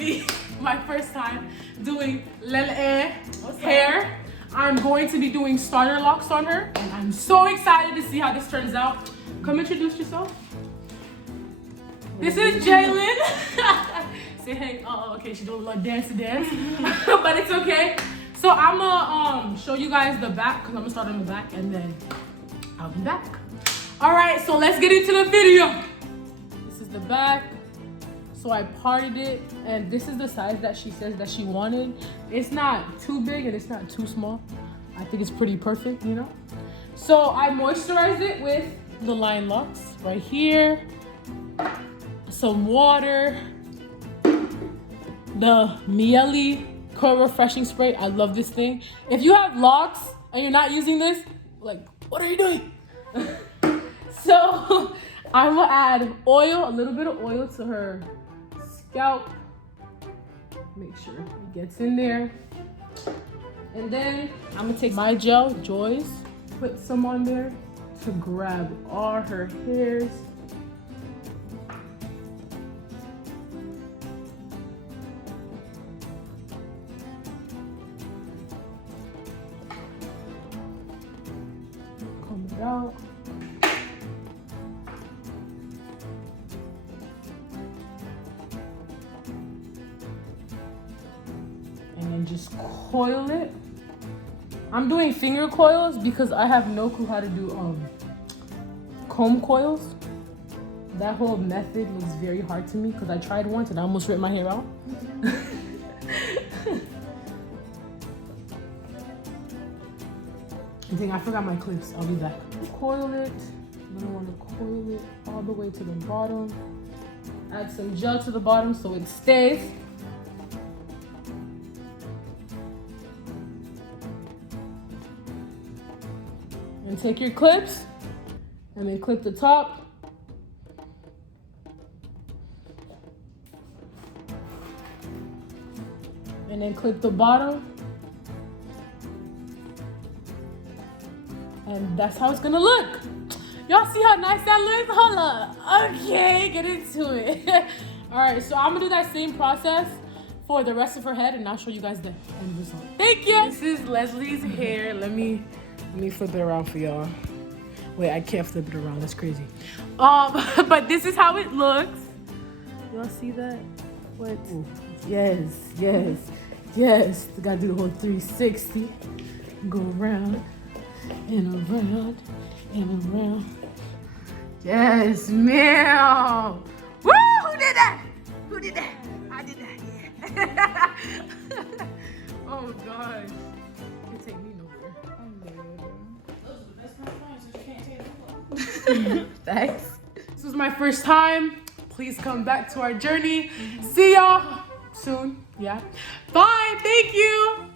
be my first time doing Lele hair. I'm going to be doing starter locks on her, and I'm so excited to see how this turns out. Come introduce yourself. This is Jalen. Say hey. Oh, okay, she's doing a little dance, but it's okay. So I'm gonna show you guys the back, because I'm gonna start on the back, and then I'll be back. All right, so let's get into the video. This is the back. So I parted it, and this is the size that she says that she wanted. It's not too big and it's not too small. I think it's pretty perfect, you know? So I moisturized it with the Line Locs right here. Some water. The Miele Curl Refreshing Spray. I love this thing. If you have locks and you're not using this, like, what are you doing? So I will add oil, a little bit of oil to her scalp. Make sure it gets in there. And then I'm gonna take my gel, Joy's, put some on there to grab all her hairs. Comb it out. And then just coil it. I'm doing finger coils because I have no clue how to do comb coils. That whole method looks very hard to me because I tried once and I almost ripped my hair out. Dang, I forgot my clips. I'll be back. Coil it. Then I want to coil it all the way to the bottom. Add some gel to the bottom so it stays. And take your clips and then clip the top. And then clip the bottom. And that's how it's gonna look. Y'all see how nice that looks? Hold up. Okay, get into it. All right, so I'm gonna do that same process for the rest of her head, and I'll show you guys the end result. Thank you. This is Leslie's hair. Let me flip it around for y'all. Wait, I can't flip it around. That's crazy. But this is how it looks. Y'all see that? What? Ooh. Yes. You gotta do the whole 360. Go around and around and around. Yes, ma'am. Woo! Who did that? I did that. Yeah. Oh gosh. Can't take me nowhere. Thanks. This was my first time. Please come back to our journey. See y'all soon. Yeah. Bye. Thank you.